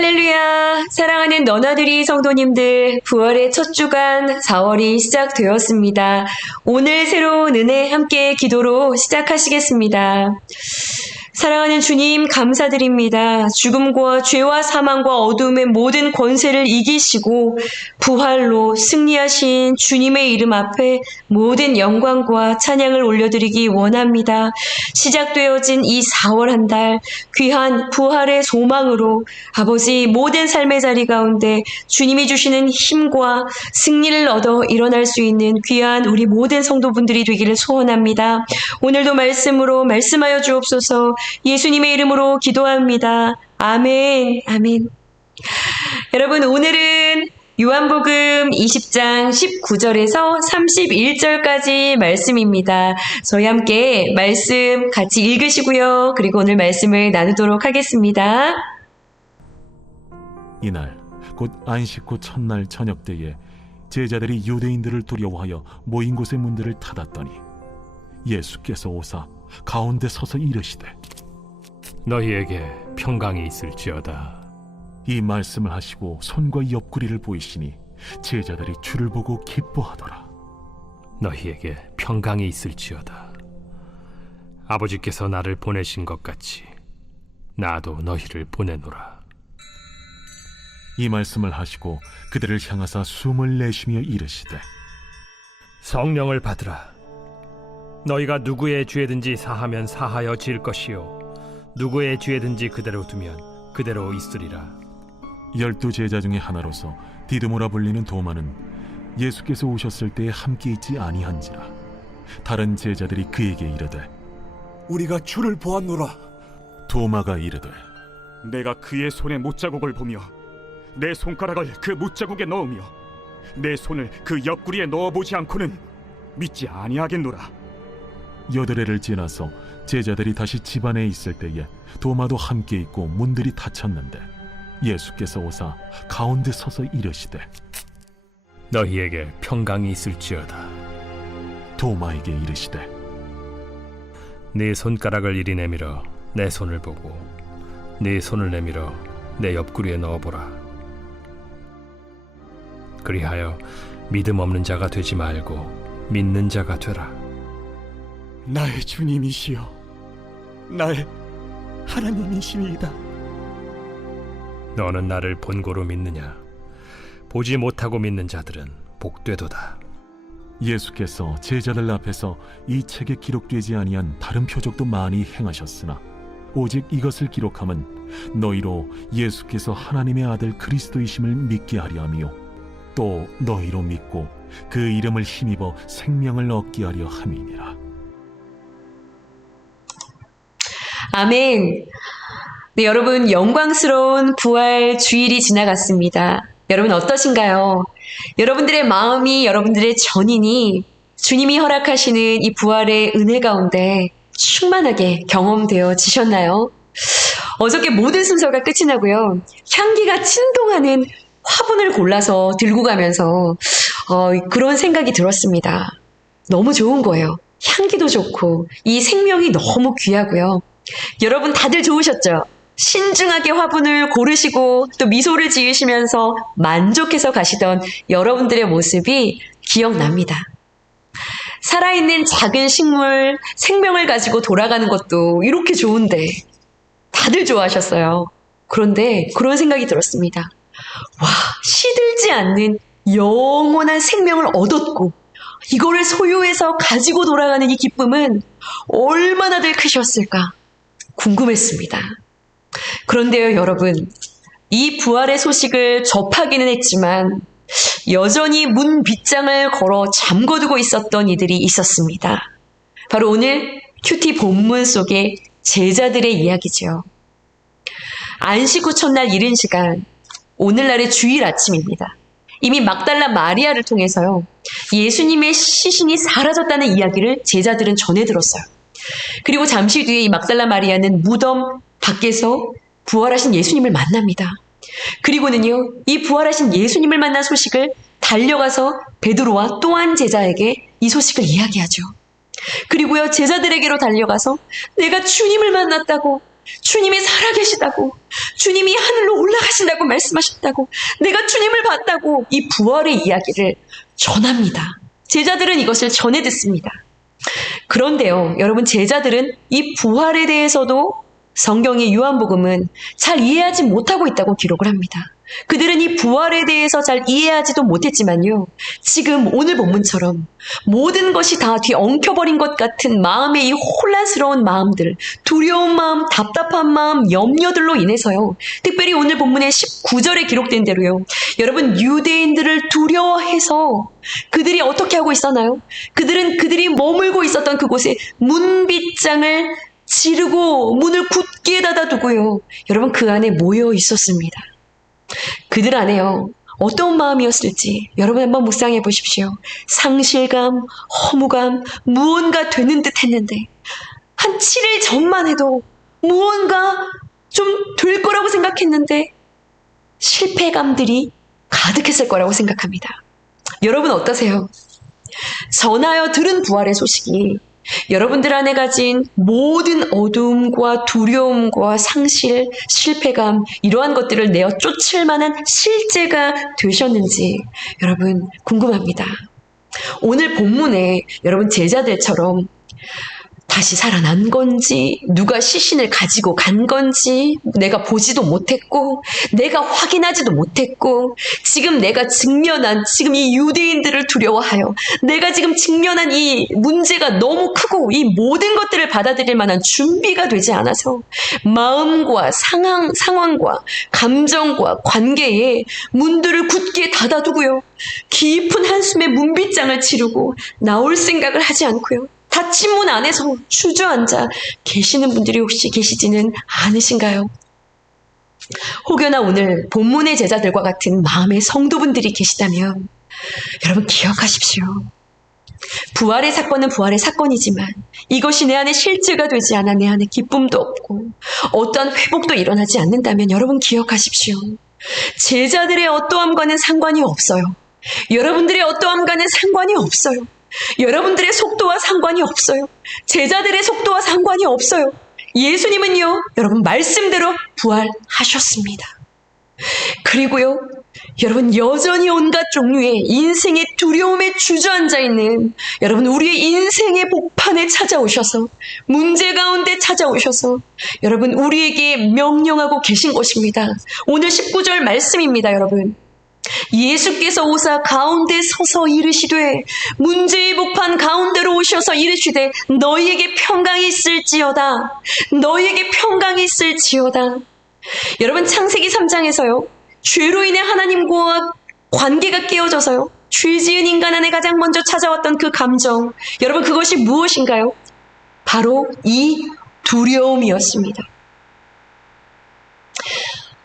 할렐루야! 사랑하는 너나들이 성도님들, 부활의 첫 주간 4월이 시작되었습니다. 오늘 새로운 은혜 함께 기도로 시작하시겠습니다. 사랑하는 주님 감사드립니다. 죽음과 죄와 사망과 어둠의 모든 권세를 이기시고 부활로 승리하신 주님의 이름 앞에 모든 영광과 찬양을 올려드리기 원합니다. 시작되어진 이 4월 한 달 귀한 부활의 소망으로 아버지 모든 삶의 자리 가운데 주님이 주시는 힘과 승리를 얻어 일어날 수 있는 귀한 우리 모든 성도분들이 되기를 소원합니다. 오늘도 말씀으로 말씀하여 주옵소서. 예수님의 이름으로 기도합니다. 아멘. 아멘. 여러분, 오늘은 요한복음 20장 19절에서 31절까지 말씀입니다. 저희 함께 말씀 같이 읽으시고요. 그리고 오늘 말씀을 나누도록 하겠습니다. 이날 곧 안식 후 첫날 저녁 때에 제자들이 유대인들을 두려워하여 모인 곳의 문들을 닫았더니 예수께서 오사 가운데 서서 이르시되 너희에게 평강이 있을지어다. 이 말씀을 하시고 손과 옆구리를 보이시니 제자들이 주를 보고 기뻐하더라. 너희에게 평강이 있을지어다. 아버지께서 나를 보내신 것 같이 나도 너희를 보내노라. 이 말씀을 하시고 그들을 향하사 숨을 내쉬며 이르시되 성령을 받으라. 너희가 누구의 죄든지 사하면 사하여 질 것이요 누구의 죄든지 그대로 두면 그대로 있으리라. 12 제자 중에 하나로서 디드모라 불리는 도마는 예수께서 오셨을 때에 함께 있지 아니한지라. 다른 제자들이 그에게 이르되 우리가 주를 보았노라. 도마가 이르되 내가 그의 손에 못자국을 보며 내 손가락을 그 못자국에 넣으며 내 손을 그 옆구리에 넣어보지 않고는 믿지 아니하겠노라. 여드레를 지나서 제자들이 다시 집 안에 있을 때에 도마도 함께 있고 문들이 닫혔는데 예수께서 오사 가운데 서서 이르시되 너희에게 평강이 있을지어다. 도마에게 이르시되 네 손가락을 이리 내밀어 내 손을 보고 네 손을 내밀어 내 옆구리에 넣어보라. 그리하여 믿음 없는 자가 되지 말고 믿는 자가 되라. 나의 주님이시여, 나의 하나님이시니이다. 너는 나를 본고로 믿느냐? 보지 못하고 믿는 자들은 복되도다. 예수께서 제자들 앞에서 이 책에 기록되지 아니한 다른 표적도 많이 행하셨으나 오직 이것을 기록함은 너희로 예수께서 하나님의 아들 그리스도이심을 믿게 하려 함이요 또 너희로 믿고 그 이름을 힘입어 생명을 얻게 하려 함이니라. 아멘. 네, 여러분, 영광스러운 부활 주일이 지나갔습니다. 여러분 어떠신가요? 여러분들의 마음이, 여러분들의 전인이 주님이 허락하시는 이 부활의 은혜 가운데 충만하게 경험되어지셨나요? 어저께 모든 순서가 끝이 나고요. 향기가 진동하는 화분을 골라서 들고 가면서 그런 생각이 들었습니다. 너무 좋은 거예요. 향기도 좋고 이 생명이 너무 귀하고요. 여러분 다들 좋으셨죠? 신중하게 화분을 고르시고 또 미소를 지으시면서 만족해서 가시던 여러분들의 모습이 기억납니다. 살아있는 작은 식물, 생명을 가지고 돌아가는 것도 이렇게 좋은데 다들 좋아하셨어요. 그런데 그런 생각이 들었습니다. 와, 시들지 않는 영원한 생명을 얻었고 이거를 소유해서 가지고 돌아가는 이 기쁨은 얼마나들 크셨을까 궁금했습니다. 그런데요, 여러분, 이 부활의 소식을 접하기는 했지만 여전히 문 빗장을 걸어 잠궈두고 있었던 이들이 있었습니다. 바로 오늘 큐티 본문 속의 제자들의 이야기죠. 안식 후 첫날 이른 시간, 오늘날의 주일 아침입니다. 이미 막달라 마리아를 통해서요, 예수님의 시신이 사라졌다는 이야기를 제자들은 전해 들었어요. 그리고 잠시 뒤에 이 막달라 마리아는 무덤 밖에서 부활하신 예수님을 만납니다. 그리고는요, 이 부활하신 예수님을 만난 소식을 달려가서 베드로와 또 한 제자에게 이 소식을 이야기하죠. 그리고요, 제자들에게로 달려가서 내가 주님을 만났다고 주님이 살아계시다고, 주님이 하늘로 올라가신다고 말씀하셨다고, 내가 주님을 봤다고 이 부활의 이야기를 전합니다. 제자들은 이것을 전해 듣습니다. 그런데요, 여러분, 제자들은 이 부활에 대해서도 성경의 요한복음은 잘 이해하지 못하고 있다고 기록을 합니다. 그들은 이 부활에 대해서 잘 이해하지도 못했지만요, 지금 오늘 본문처럼 모든 것이 다 뒤엉켜버린 것 같은 마음의 이 혼란스러운 마음들, 두려운 마음, 답답한 마음, 염려들로 인해서요, 특별히 오늘 본문의 19절에 기록된 대로요, 여러분, 유대인들을 두려워해서 그들이 어떻게 하고 있었나요? 그들이 머물고 있었던 그곳에 문빗장을 지르고 문을 굳게 닫아두고요, 여러분, 그 안에 모여 있었습니다. 그들 안에요, 어떤 마음이었을지 여러분 한번 묵상해 보십시오. 상실감, 허무감, 무언가 되는 듯 했는데, 한 7일 전만 해도 무언가 좀 될 거라고 생각했는데 실패감들이 가득했을 거라고 생각합니다. 여러분 어떠세요? 전하여 들은 부활의 소식이 여러분들 안에 가진 모든 어두움과 두려움과 상실, 실패감, 이러한 것들을 내어 쫓을 만한 실제가 되셨는지 여러분 궁금합니다. 오늘 본문에 여러분 제자들처럼 다시 살아난 건지, 누가 시신을 가지고 간 건지 내가 보지도 못했고, 내가 확인하지도 못했고, 지금 내가 직면한, 지금 이 유대인들을 두려워하여 내가 지금 직면한 이 문제가 너무 크고 이 모든 것들을 받아들일 만한 준비가 되지 않아서 마음과 상황과 감정과 관계에 문들을 굳게 닫아두고요, 깊은 한숨에 문빗장을 치르고 나올 생각을 하지 않고요, 닫힌 문 안에서 주저앉아 계시는 분들이 혹시 계시지는 않으신가요? 혹여나 오늘 본문의 제자들과 같은 마음의 성도분들이 계시다면 여러분 기억하십시오. 부활의 사건은 부활의 사건이지만 이것이 내 안에 실제가 되지 않아 내 안에 기쁨도 없고 어떠한 회복도 일어나지 않는다면 여러분 기억하십시오. 제자들의 어떠함과는 상관이 없어요. 여러분들의 어떠함과는 상관이 없어요. 여러분들의 속도와 상관이 없어요. 제자들의 속도와 상관이 없어요. 예수님은요, 여러분 말씀대로 부활하셨습니다. 그리고요, 여러분 여전히 온갖 종류의 인생의 두려움에 주저앉아 있는 여러분 우리의 인생의 복판에 찾아오셔서, 문제 가운데 찾아오셔서 여러분 우리에게 명령하고 계신 것입니다. 오늘 19절 말씀입니다. 여러분, 예수께서 오사 가운데 서서 이르시되, 문제의 복판 가운데로 오셔서 이르시되 너희에게 평강이 있을지어다, 너희에게 평강이 있을지어다. 여러분 창세기 3장에서요, 죄로 인해 하나님과 관계가 깨어져서요, 죄 지은 인간 안에 가장 먼저 찾아왔던 그 감정, 여러분 그것이 무엇인가요? 바로 이 두려움이었습니다.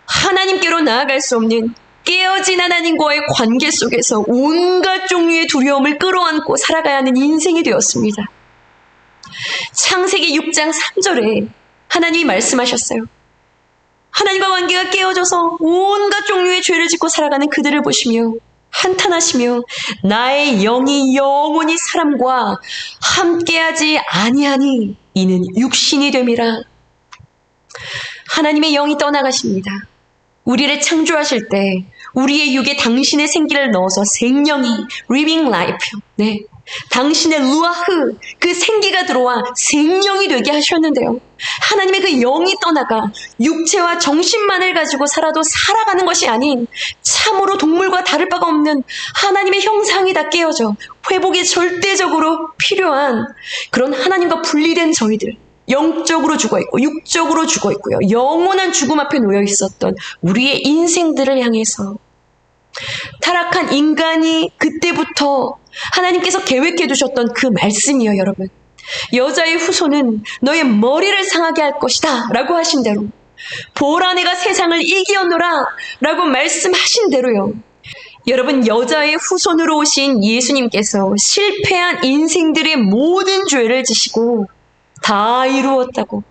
하나님께로 나아갈 수 없는 깨어진 하나님과의 관계 속에서 온갖 종류의 두려움을 끌어안고 살아가야 하는 인생이 되었습니다. 창세기 6장 3절에 하나님이 말씀하셨어요. 하나님과 관계가 깨어져서 온갖 종류의 죄를 짓고 살아가는 그들을 보시며 한탄하시며 나의 영이 영원히 사람과 함께하지 아니하니 이는 육신이 됨이라. 하나님의 영이 떠나가십니다. 우리를 창조하실 때 우리의 육에 당신의 생기를 넣어서 생명이 living life, 네, 당신의 루아흐, 그 생기가 들어와 생명이 되게 하셨는데요, 하나님의 그 영이 떠나가 육체와 정신만을 가지고 살아도 살아가는 것이 아닌 참으로 동물과 다를 바가 없는 하나님의 형상이 다 깨어져 회복이 절대적으로 필요한 그런 하나님과 분리된 저희들, 영적으로 죽어있고 육적으로 죽어있고요, 영원한 죽음 앞에 놓여 있었던 우리의 인생들을 향해서 타락한 인간이 그때부터 하나님께서 계획해 두셨던 그 말씀이요. 여러분, 여자의 후손은 너의 머리를 상하게 할 것이다 라고 하신 대로, 보라 내가 세상을 이기었노라 라고 말씀하신 대로요, 여러분 여자의 후손으로 오신 예수님께서 실패한 인생들의 모든 죄를 지시고 다 이루었다고,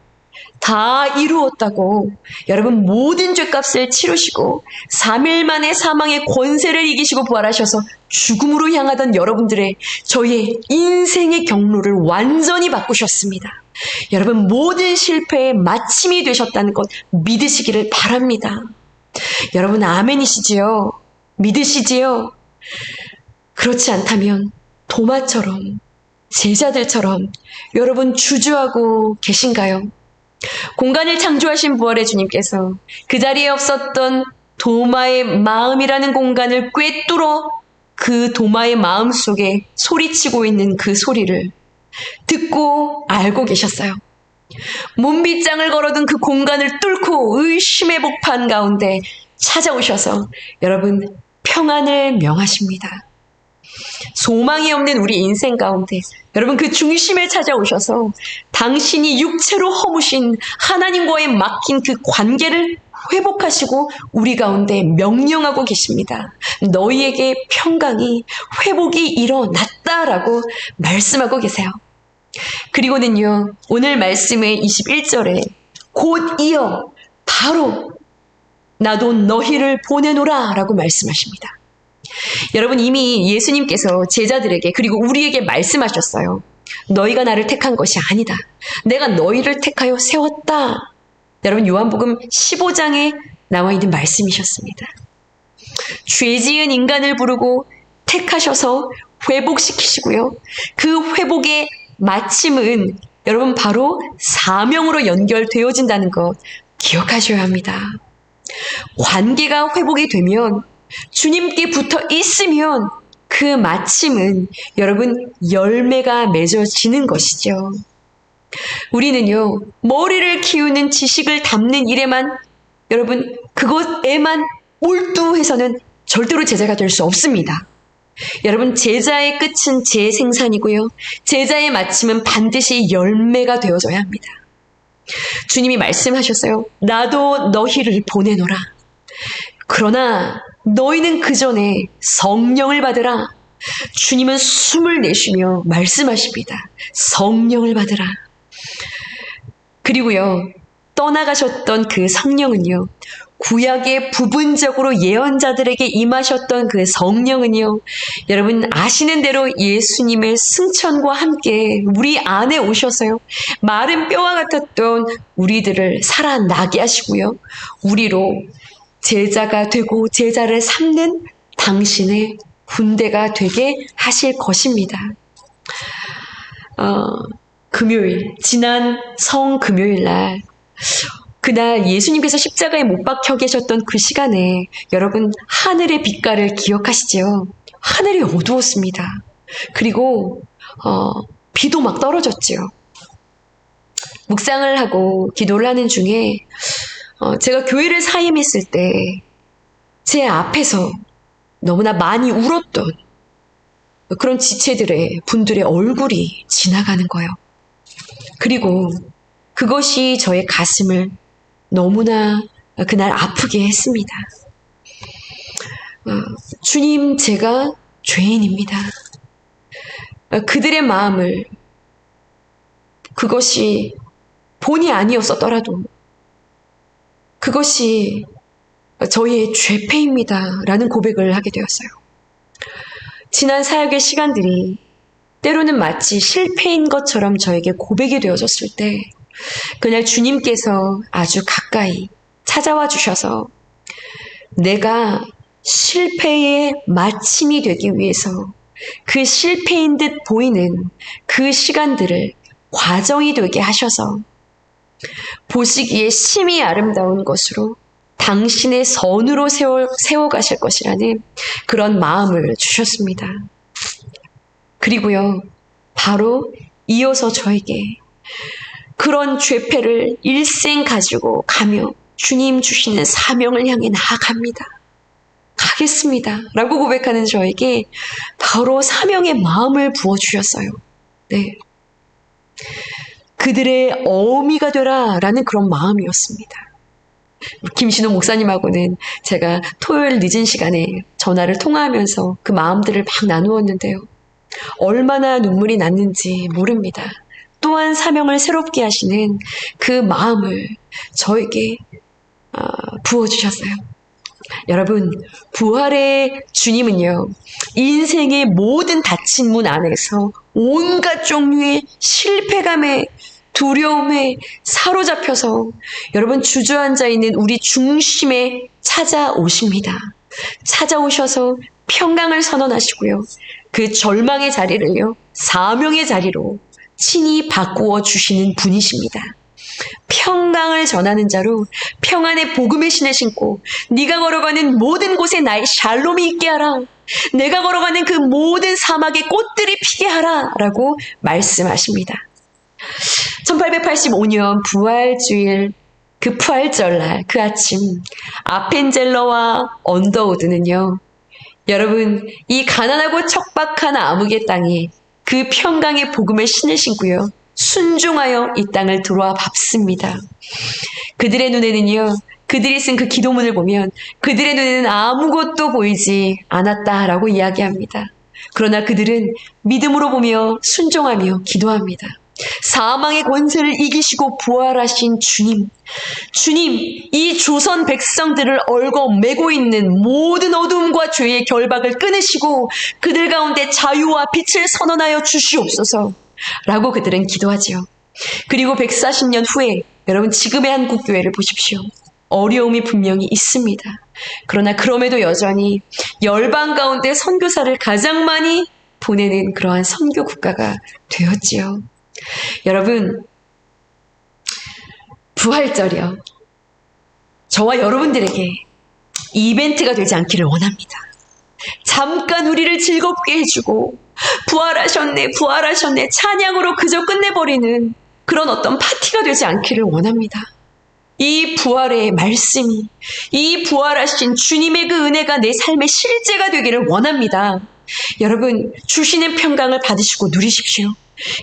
다 이루었다고 여러분 모든 죄값을 치르시고 3일 만에 사망의 권세를 이기시고 부활하셔서 죽음으로 향하던 여러분들의 저희의 인생의 경로를 완전히 바꾸셨습니다. 여러분 모든 실패의 마침이 되셨다는 것 믿으시기를 바랍니다. 여러분 아멘이시지요? 믿으시지요? 그렇지 않다면 도마처럼 제자들처럼 여러분 주저하고 계신가요? 공간을 창조하신 부활의 주님께서 그 자리에 없었던 도마의 마음이라는 공간을 꿰뚫어 그 도마의 마음 속에 소리치고 있는 그 소리를 듣고 알고 계셨어요. 문빗장을 걸어둔 그 공간을 뚫고 의심의 복판 가운데 찾아오셔서 여러분 평안을 명하십니다. 소망이 없는 우리 인생 가운데 여러분 그 중심에 찾아오셔서 당신이 육체로 허무신 하나님과의 막힌 그 관계를 회복하시고 우리 가운데 명령하고 계십니다. 너희에게 평강이 회복이 일어났다라고 말씀하고 계세요. 그리고는요 오늘 말씀의 21절에 곧 이어 바로 나도 너희를 보내노라 라고 말씀하십니다. 여러분 이미 예수님께서 제자들에게 그리고 우리에게 말씀하셨어요. 너희가 나를 택한 것이 아니다. 내가 너희를 택하여 세웠다. 여러분 요한복음 15장에 나와 있는 말씀이셨습니다. 죄 지은 인간을 부르고 택하셔서 회복시키시고요. 그 회복의 마침은 여러분 바로 사명으로 연결되어진다는 것 기억하셔야 합니다. 관계가 회복이 되면 주님께 붙어 있으면 그 마침은 여러분 열매가 맺어지는 것이죠. 우리는요 머리를 키우는 지식을 담는 일에만 여러분 그것에만 몰두해서는 절대로 제자가 될 수 없습니다. 여러분 제자의 끝은 재생산이고요. 제자의 마침은 반드시 열매가 되어져야 합니다. 주님이 말씀하셨어요. 나도 너희를 보내노라. 그러나 너희는 그 전에 성령을 받으라. 주님은 숨을 내쉬며 말씀하십니다. 성령을 받으라. 그리고요 떠나가셨던 그 성령은요 구약의 부분적으로 예언자들에게 임하셨던 그 성령은요 여러분 아시는 대로 예수님의 승천과 함께 우리 안에 오셔서요 마른 뼈와 같았던 우리들을 살아나게 하시고요 우리로 제자가 되고 제자를 삼는 당신의 군대가 되게 하실 것입니다. 금요일 지난 성금요일 날 그날 예수님께서 십자가에 못 박혀 계셨던 그 시간에 여러분 하늘의 빛깔을 기억하시죠? 하늘이 어두웠습니다. 그리고 비도 막 떨어졌죠. 묵상을 하고 기도를 하는 중에 제가 교회를 사임했을 때 제 앞에서 너무나 많이 울었던 그런 지체들의 분들의 얼굴이 지나가는 거예요. 그리고 그것이 저의 가슴을 너무나 그날 아프게 했습니다. 주님, 제가 죄인입니다. 그들의 마음을 그것이 본이 아니었었더라도 그것이 저희의 죄패입니다. 라는 고백을 하게 되었어요. 지난 사역의 시간들이 때로는 마치 실패인 것처럼 저에게 고백이 되어졌을 때 그날 주님께서 아주 가까이 찾아와 주셔서 내가 실패의 마침이 되기 위해서 그 실패인 듯 보이는 그 시간들을 과정이 되게 하셔서 보시기에 심히 아름다운 것으로 당신의 선으로 세워가실 것이라는 그런 마음을 주셨습니다. 그리고요, 바로 이어서 저에게 그런 죄패를 일생 가지고 가며 주님 주시는 사명을 향해 나아갑니다. 가겠습니다. 라고 고백하는 저에게 바로 사명의 마음을 부어주셨어요. 네. 그들의 어미가 되라 라는 그런 마음이었습니다. 김신호 목사님하고는 제가 토요일 늦은 시간에 전화를 통화하면서 그 마음들을 막 나누었는데요. 얼마나 눈물이 났는지 모릅니다. 또한 사명을 새롭게 하시는 그 마음을 저에게 부어주셨어요. 여러분, 부활의 주님은요, 인생의 모든 닫힌 문 안에서 온갖 종류의 실패감에, 두려움에 사로잡혀서 여러분 주저앉아 있는 우리 중심에 찾아오십니다. 찾아오셔서 평강을 선언하시고요. 그 절망의 자리를요, 사명의 자리로 친히 바꾸어 주시는 분이십니다. 평강을 전하는 자로 평안의 복음의 신을 신고 네가 걸어가는 모든 곳에 나의 샬롬이 있게 하라. 내가 걸어가는 그 모든 사막의 꽃들이 피게 하라 라고 말씀하십니다. 1885년 부활주일 그 부활절날 그 아침 아펜젤러와 언더우드는요, 여러분 이 가난하고 척박한 암흑의 땅에 그 평강의 복음의 신을 신고요, 순종하여 이 땅을 들어와 밟습니다. 그들의 눈에는요, 그들이 쓴 그 기도문을 보면 그들의 눈에는 아무것도 보이지 않았다라고 이야기합니다. 그러나 그들은 믿음으로 보며 순종하며 기도합니다. 사망의 권세를 이기시고 부활하신 주님, 이 조선 백성들을 얽어매고 있는 모든 어둠과 죄의 결박을 끊으시고 그들 가운데 자유와 빛을 선언하여 주시옵소서 라고 그들은 기도하지요. 그리고 140년 후에 여러분 지금의 한국교회를 보십시오. 어려움이 분명히 있습니다. 그러나 그럼에도 여전히 열방 가운데 선교사를 가장 많이 보내는 그러한 선교 국가가 되었지요. 여러분, 부활절이요, 저와 여러분들에게 이벤트가 되지 않기를 원합니다. 잠깐 우리를 즐겁게 해주고 부활하셨네 찬양으로 그저 끝내버리는 그런 어떤 파티가 되지 않기를 원합니다. 이 부활의 말씀이, 이 부활하신 주님의 그 은혜가 내 삶의 실제가 되기를 원합니다. 여러분, 주시는 평강을 받으시고 누리십시오.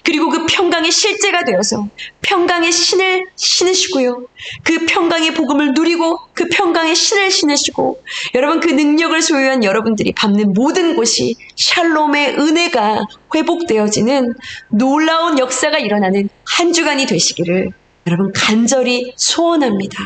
그리고 그 평강의 실제가 되어서 평강의 신을 신으시고요, 그 평강의 복음을 누리고 그 평강의 신을 신으시고 여러분 그 능력을 소유한 여러분들이 밟는 모든 곳이 샬롬의 은혜가 회복되어지는 놀라운 역사가 일어나는 한 주간이 되시기를 여러분 간절히 소원합니다.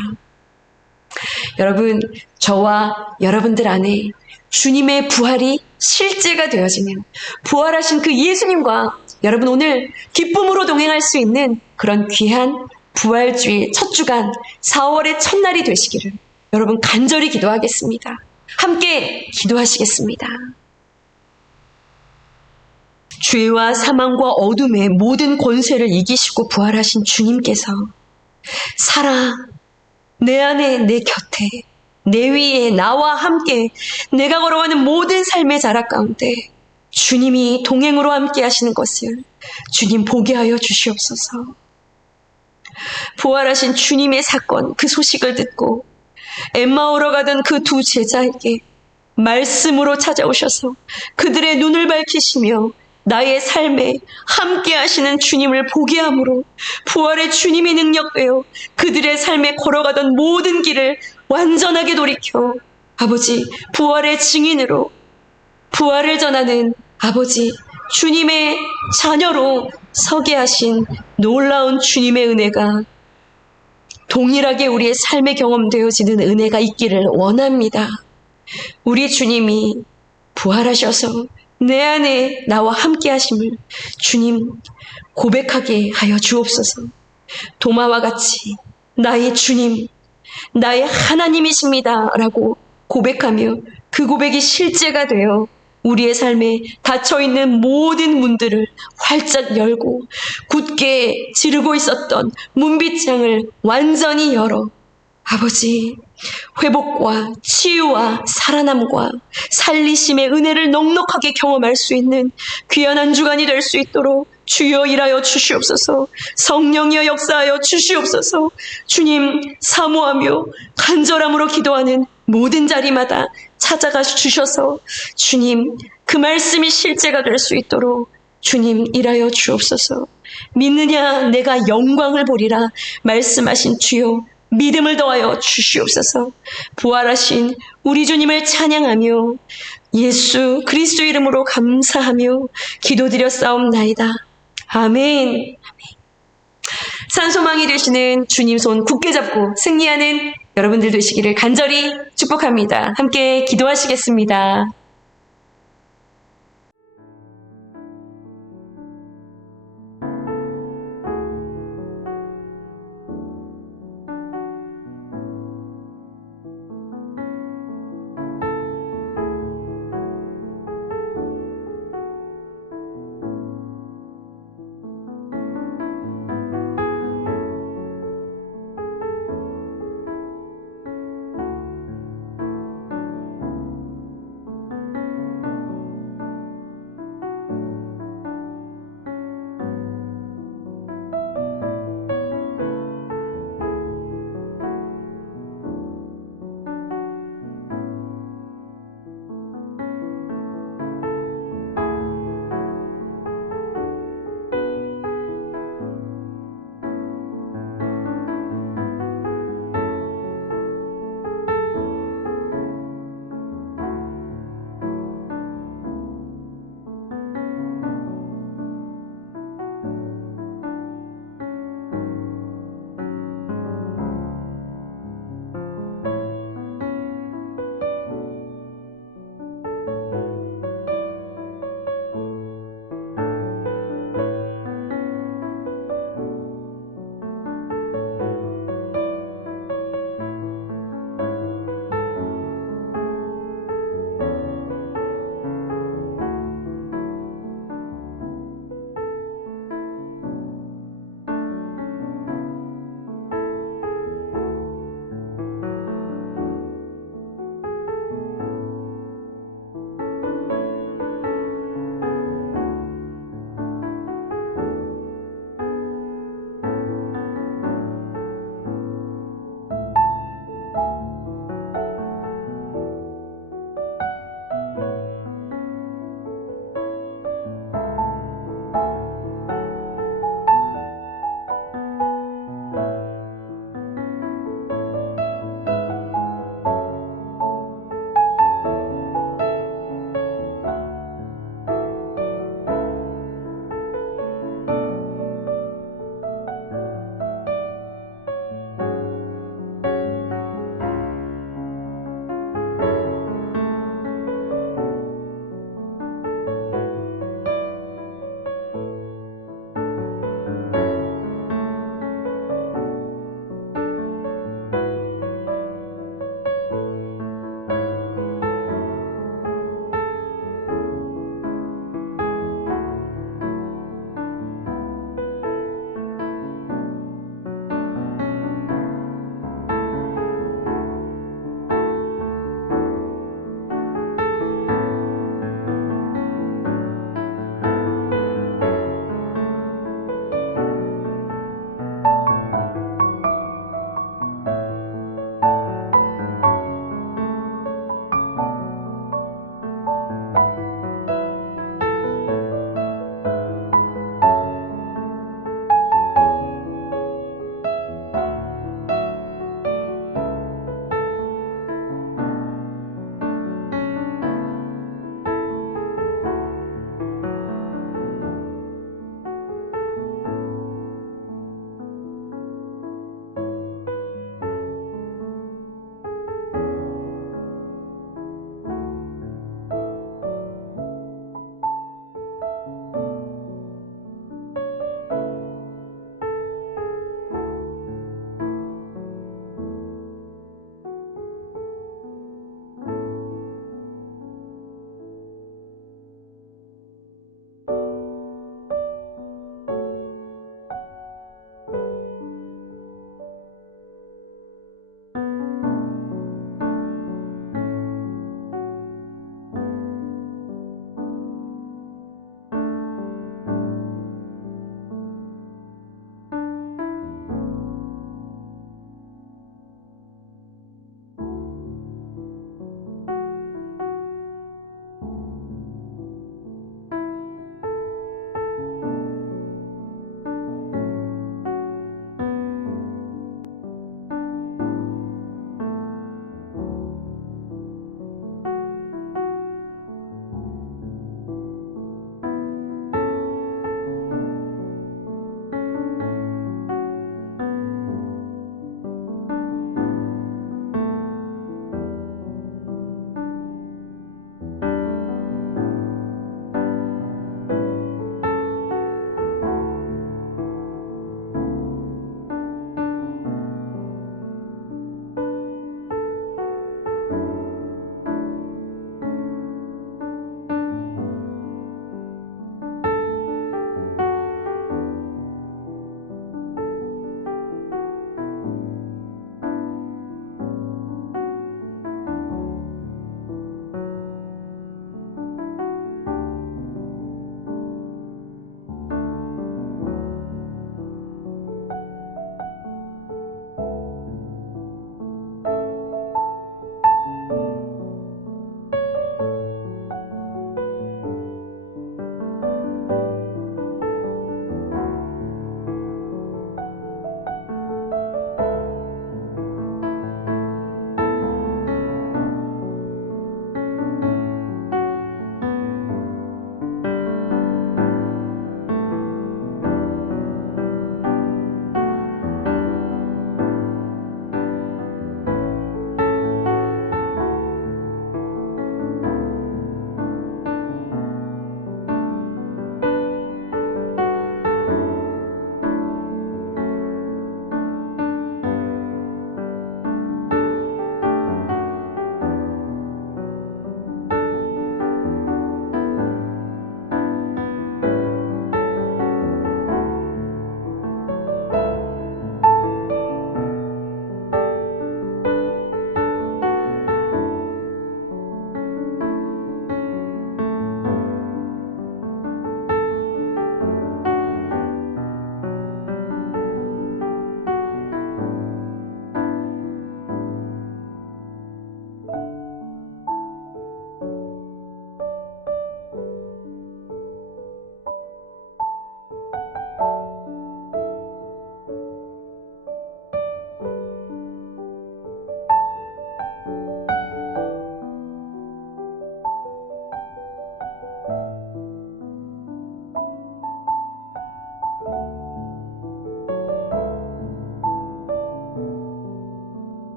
여러분, 저와 여러분들 안에 주님의 부활이 실제가 되어지는, 부활하신 그 예수님과 여러분 오늘 기쁨으로 동행할 수 있는 그런 귀한 부활주일 첫 주간 4월의 첫날이 되시기를 여러분 간절히 기도하겠습니다. 함께 기도하시겠습니다. 죄와 사망과 어둠의 모든 권세를 이기시고 부활하신 주님께서 살아, 내 안에, 내 곁에, 내 위에 나와 함께 내가 걸어가는 모든 삶의 자락 가운데 주님이 동행으로 함께 하시는 것을 주님 보게 하여 주시옵소서. 부활하신 주님의 사건, 그 소식을 듣고 엠마오로 가던 그 두 제자에게 말씀으로 찾아오셔서 그들의 눈을 밝히시며 나의 삶에 함께 하시는 주님을 보게 함으로 부활의 주님이 능력되어 그들의 삶에 걸어가던 모든 길을 완전하게 돌이켜 아버지 부활의 증인으로 부활을 전하는 아버지 주님의 자녀로 서게 하신 놀라운 주님의 은혜가 동일하게 우리의 삶에 경험되어지는 은혜가 있기를 원합니다. 우리 주님이 부활하셔서 내 안에 나와 함께 하심을 주님 고백하게 하여 주옵소서. 도마와 같이 나의 주님, 나의 하나님이십니다 라고 고백하며 그 고백이 실제가 되어 우리의 삶에 닫혀있는 모든 문들을 활짝 열고 굳게 지르고 있었던 문빗장을 완전히 열어 아버지 회복과 치유와 살아남과 살리심의 은혜를 넉넉하게 경험할 수 있는 귀한 한 주간이 될 수 있도록 주여 일하여 주시옵소서. 성령이여 역사하여 주시옵소서. 주님 사모하며 간절함으로 기도하는 모든 자리마다 찾아가 주셔서 주님 그 말씀이 실제가 될 수 있도록 주님 일하여 주옵소서. 믿느냐 내가 영광을 보리라 말씀하신 주여 믿음을 더하여 주시옵소서. 부활하신 우리 주님을 찬양하며 예수 그리스도 이름으로 감사하며 기도드려 싸움나이다. 아멘. 산소망이 되시는 주님 손 굳게 잡고 승리하는 여러분들 되시기를 간절히 축복합니다. 함께 기도하시겠습니다.